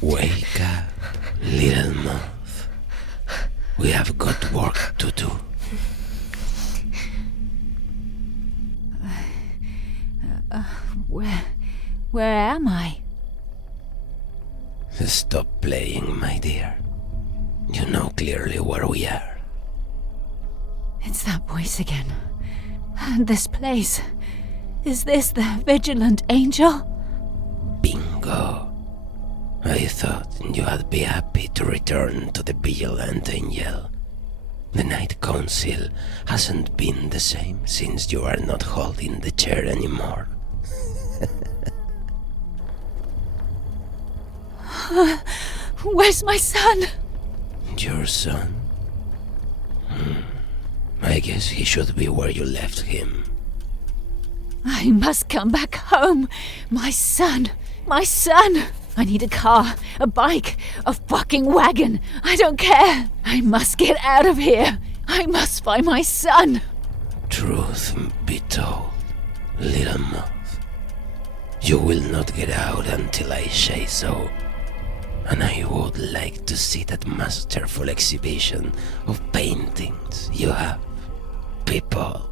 Wake up, little moth. We have got work to do. Where am I? Stop playing, my dear. You know clearly where we are. It's that voice again. This place. Is this the Vigilant Angel? Bingo. I thought you'd be happy to return to the Vigilant Angel. The Night Council hasn't been the same since you are not holding the chair anymore. Where's my son? Your son? I guess he should be where you left him. I must come back home. My son. My son. I need a car, a bike, a fucking wagon. I don't care. I must get out of here. I must find my son. Truth be told, little moth, you will not get out until I say so. And I would like to see that masterful exhibition of paintings you have, people.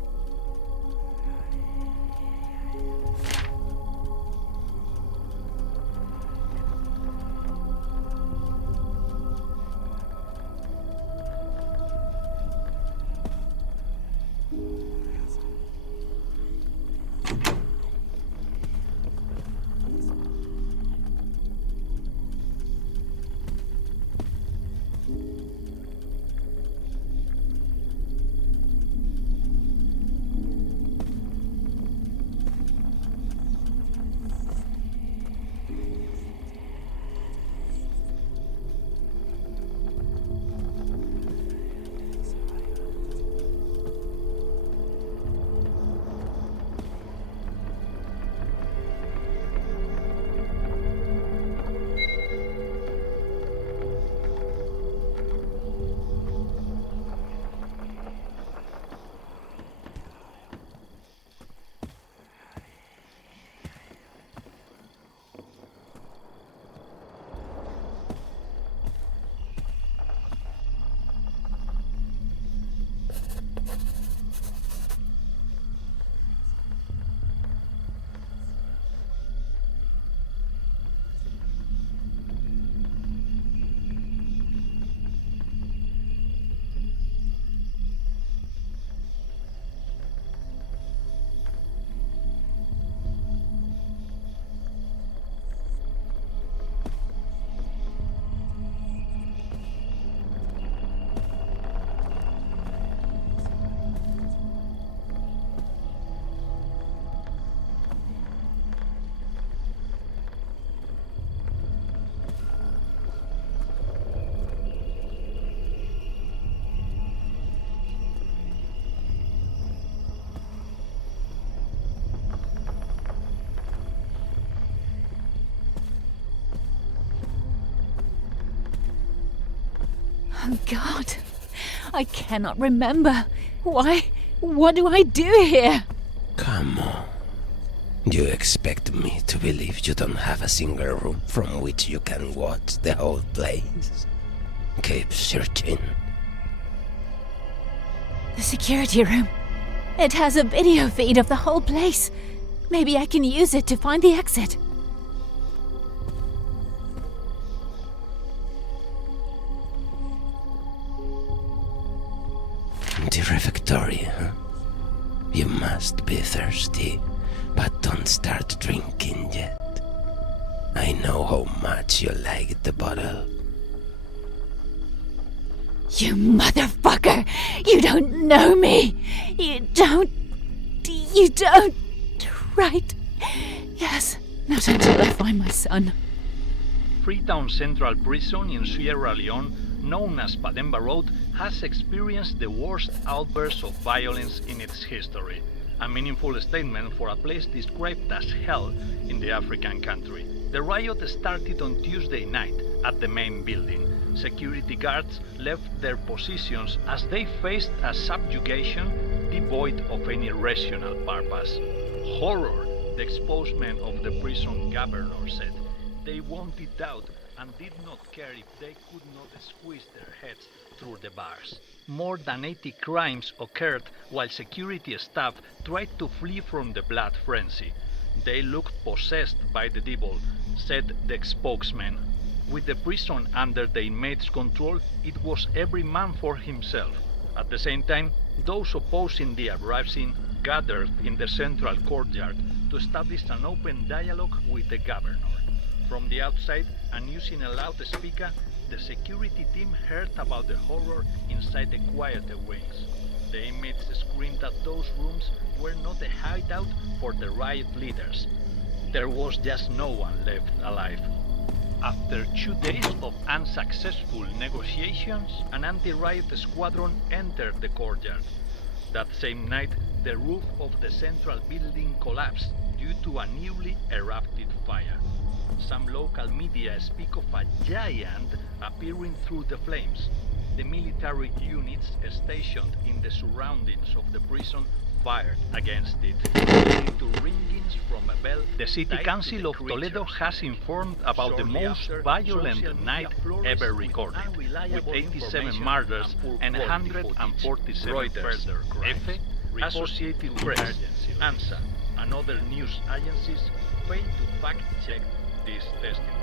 Oh God, I cannot remember. Why? What do I do here? Come on. Do you expect me to believe you don't have a single room from which you can watch the whole place? Keep searching. The security room. It has a video feed of the whole place. Maybe I can use it to find the exit. The refectory, huh? You must be thirsty, but don't start drinking yet. I know how much you like the bottle. You motherfucker! You don't know me! You don't... Right? Yes, not until I find my son. Freetown Central Prison in Sierra Leone, known as Pademba Road, has experienced the worst outburst of violence in its history. A meaningful statement for a place described as hell in the African country. The riot started on Tuesday night at the main building. Security guards left their positions as they faced a subjugation devoid of any rational purpose. Horror, the spokesman of the prison governor said. They wanted out and did not care if they could not squeeze their heads through the bars. More than 80 crimes occurred while security staff tried to flee from the blood frenzy. They looked possessed by the devil, said the spokesman. With the prison under the inmates' control, it was every man for himself. At the same time, those opposing the uprising gathered in the central courtyard to establish an open dialogue with the governor. From the outside, and using a loudspeaker, the security team heard about the horror inside the quieter wings. The inmates screamed that those rooms were not a hideout for the riot leaders. There was just no one left alive. After 2 days of unsuccessful negotiations, an anti-riot squadron entered the courtyard. That same night, the roof of the central building collapsed due to a newly erupted fire. Some local media speak of a giant appearing through the flames. The military units stationed in the surroundings of the prison fired against it, leading to ringings from a bell. The City Council of Toledo has informed about the most violent night ever recorded, with 87 murders and 147 Reuters, EFE, Associated Press, ANSA, and other news agencies failed to fact-check these testimonies.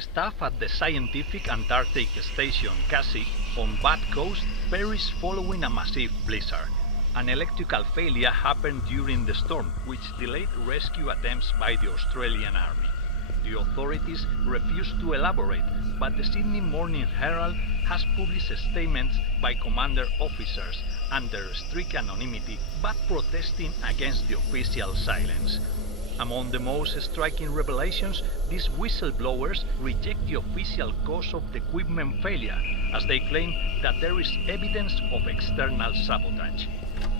Staff at the Scientific Antarctic Station Cassie on Bad Coast perished following a massive blizzard. An electrical failure happened during the storm, which delayed rescue attempts by the Australian Army. The authorities refused to elaborate, but the Sydney Morning Herald has published statements by commander officers under strict anonymity but protesting against the official silence. Among the most striking revelations, these whistleblowers reject the official cause of the equipment failure, as they claim that there is evidence of external sabotage.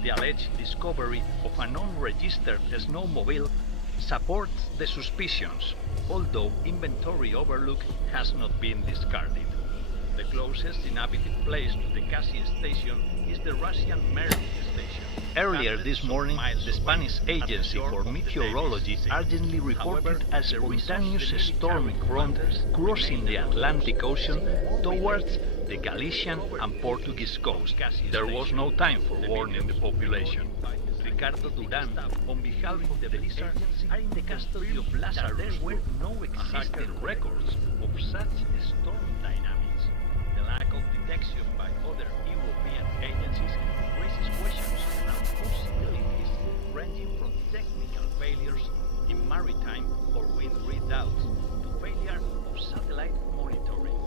The alleged discovery of an unregistered snowmobile supports the suspicions, although inventory overlook has not been discarded. The closest inhabited place to the Cassie station is the Russian Merlin station. Earlier this morning, the Spanish Agency for Meteorology urgently reported a spontaneous storm front crossing the Atlantic Ocean towards the Galician and Portuguese coast. There was no time for warning the population. Ricardo Duran, on behalf of the blizzard, are in the custody of Lazarus. There were no existing records of such storm dynamics. The lack of detection by other European agencies raises questions and possibilities ranging from technical failures in maritime or wind readouts to failure of satellite monitoring.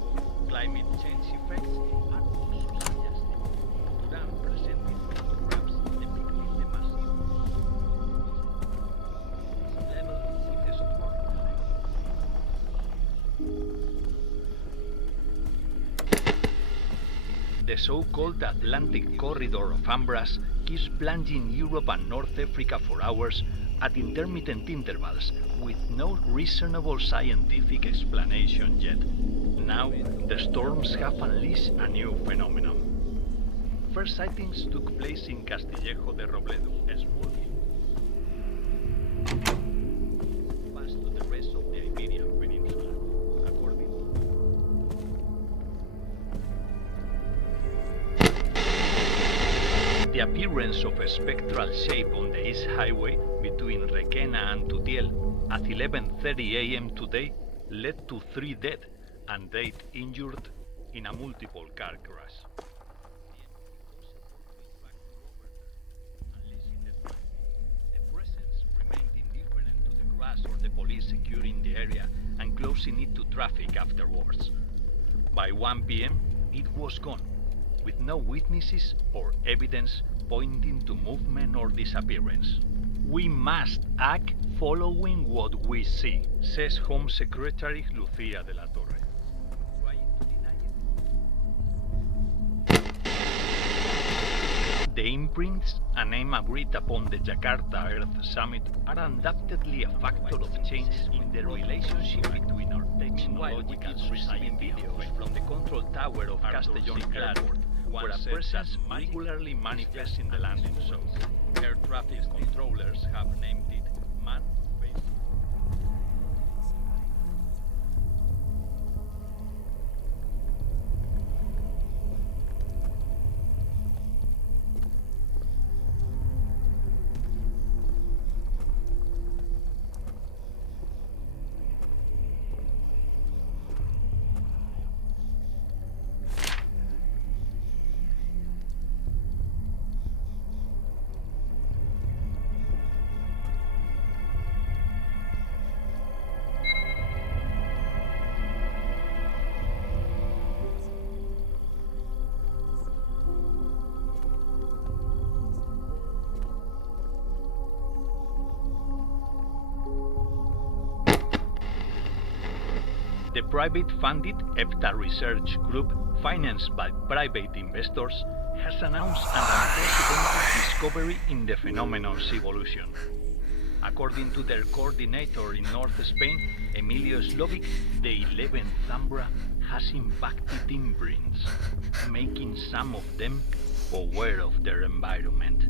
Climate change effects are also suggested. Duran presented photographs depicting the massive level with the storm line. The so-called Atlantic Corridor of Ambras keeps plunging Europe and North Africa for hours at intermittent intervals, with no reasonable scientific explanation yet. Now, the storms have unleashed a new phenomenon. First sightings took place in Castillejo de Robledo, a small village. Fast to the rescue. appearance of a spectral shape on the East Highway between Requena and Tutiel at 11:30 a.m. today led to 3 dead and 8 injured in a multiple car crash. The presence remained indifferent to the crash or the police securing the area and closing it to traffic afterwards. By 1 p.m., it was gone, with no witnesses or evidence pointing to movement or disappearance. We must act following what we see, says Home Secretary Lucía de la Torre. The imprints, a name agreed upon the Jakarta Earth Summit, are undoubtedly a factor of change in the relationship between our technological receiving videos from the control tower of Castellón Airport, where a presence regularly manifests in the landing zone. Air traffic controllers have named it man-based. The private-funded EFTA research group, financed by private investors, has announced an unprecedented discovery in the phenomenon's evolution. According to their coordinator in North Spain, Emilio Slovic, the 11th Umbra has impacted imprints, making some of them aware of their environment.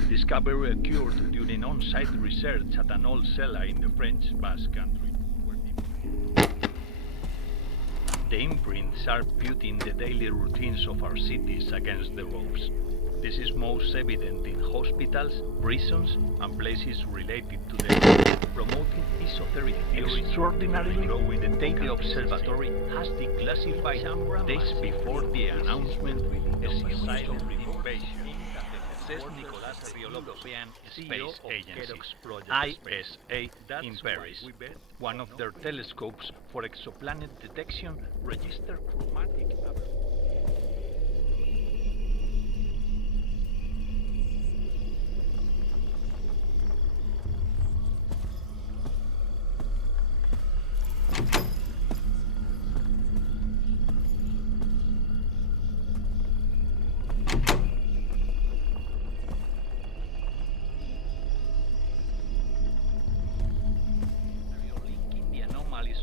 The discovery occurred during on-site research at an old cellar in the French Basque Country. The imprints are putting the daily routines of our cities against the ropes. This is most evident in hospitals, prisons, and places related to them. Promoting esoteric theories, extraordinarily growing, the Data Observatory has declassified days before the announcement a silent invasion. Says Nicolas European Space Agency, ISA, in Paris. One of their telescopes for exoplanet detection registered chromatic.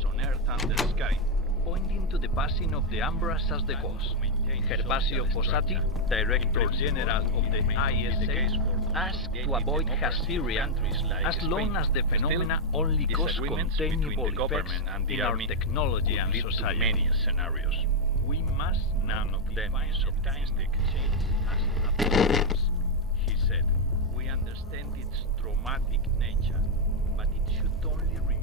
On Earth and the sky, pointing to the passing of the Umbras as the cause. Gervasio Fossati, Director General of the ISA, asked to avoid hysteria as long as the phenomena only cause containable effects in our technology and society. Many scenarios. We must none of them is optimistic. Change has abundance, he said. We understand its traumatic nature, but it should only reinforce.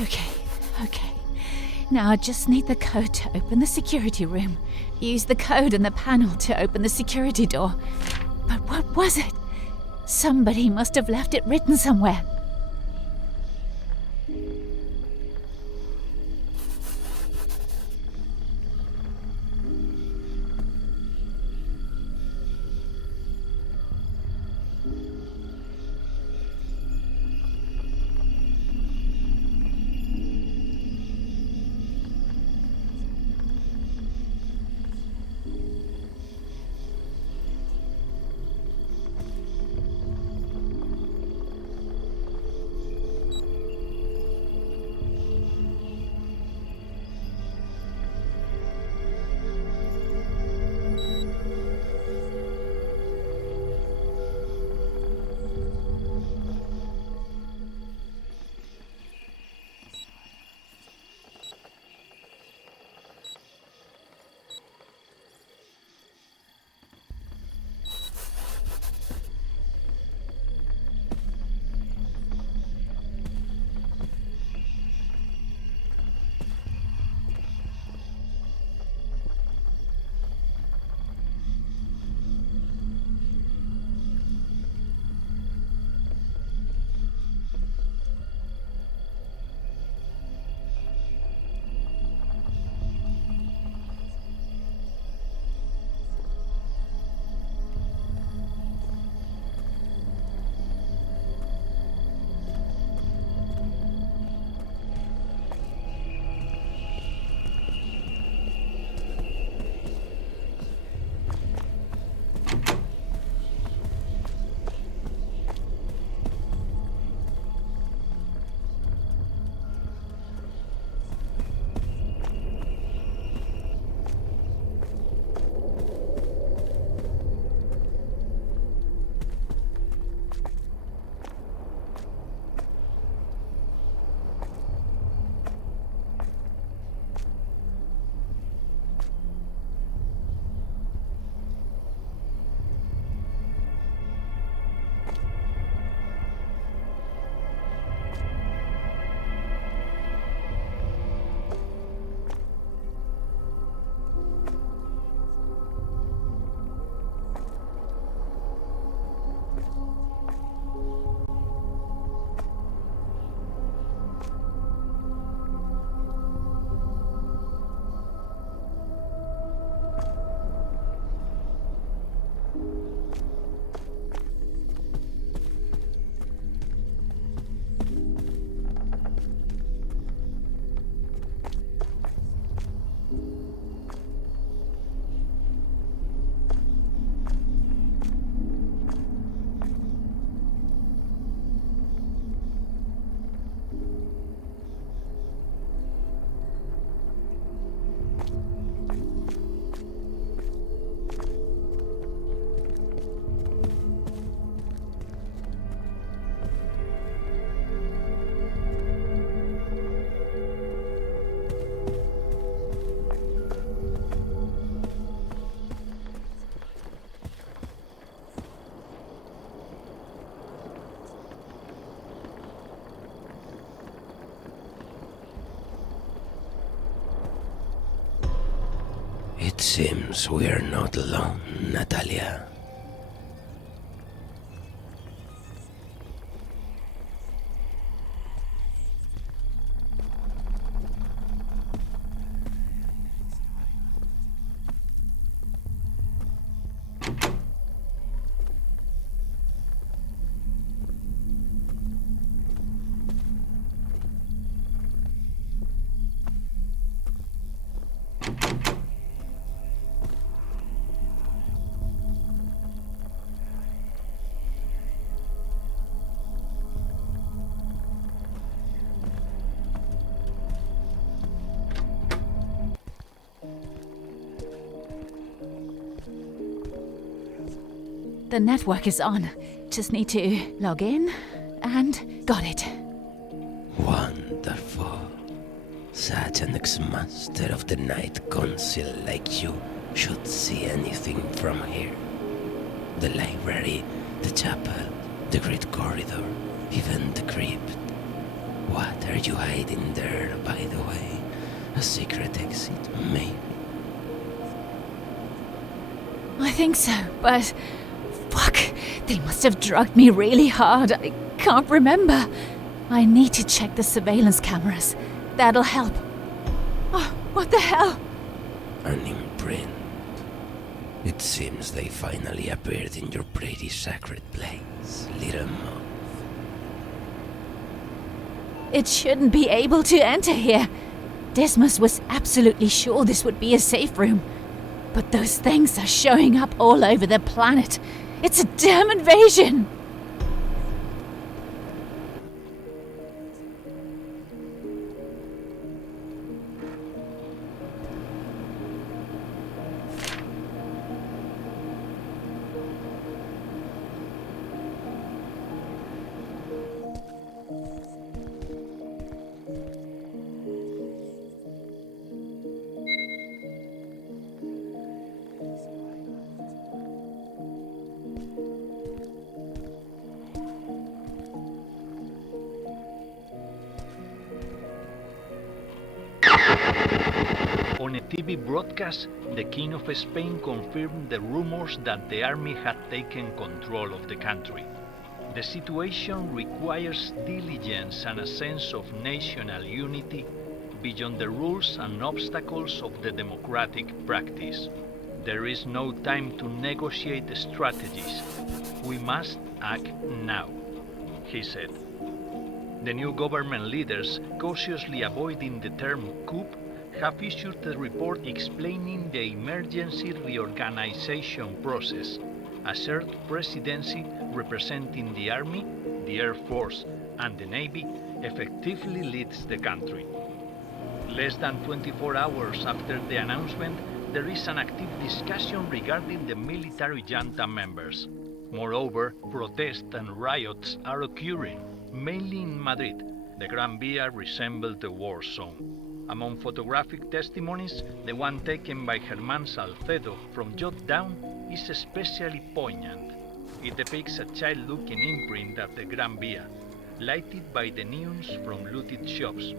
Okay. Now I just need the code to open the security room. Use the code in the panel to open the security door. But what was it? Somebody must have left it written somewhere. It seems we're not alone, Natalia. The network is on. Just need to log in, and got it. Wonderful. Such an ex-master of the Night Council like you should see anything from here. The library, the chapel, the great corridor, even the crypt. What are you hiding there, by the way? A secret exit, maybe? I think so, but... Fuck! They must have drugged me really hard. I can't remember. I need to check the surveillance cameras. That'll help. Oh, what the hell? An imprint. It seems they finally appeared in your pretty sacred place, little moth. It shouldn't be able to enter here. Dismas was absolutely sure this would be a safe room. But those things are showing up all over the planet. It's a damn invasion! On a TV broadcast, the King of Spain confirmed the rumors that the army had taken control of the country. The situation requires diligence and a sense of national unity beyond the rules and obstacles of the democratic practice. There is no time to negotiate strategies. We must act now, he said. The new government leaders, cautiously avoiding the term coup, have issued a report explaining the emergency reorganization process. A shared presidency representing the Army, the Air Force, and the Navy effectively leads the country. Less than 24 hours after the announcement, there is an active discussion regarding the military junta members. Moreover, protests and riots are occurring, mainly in Madrid. The Gran Via resembled a war zone. Among photographic testimonies, the one taken by Germán Salcedo from Jot Down is especially poignant. It depicts a child-looking imprint at the Gran Via, lighted by the neons from looted shops.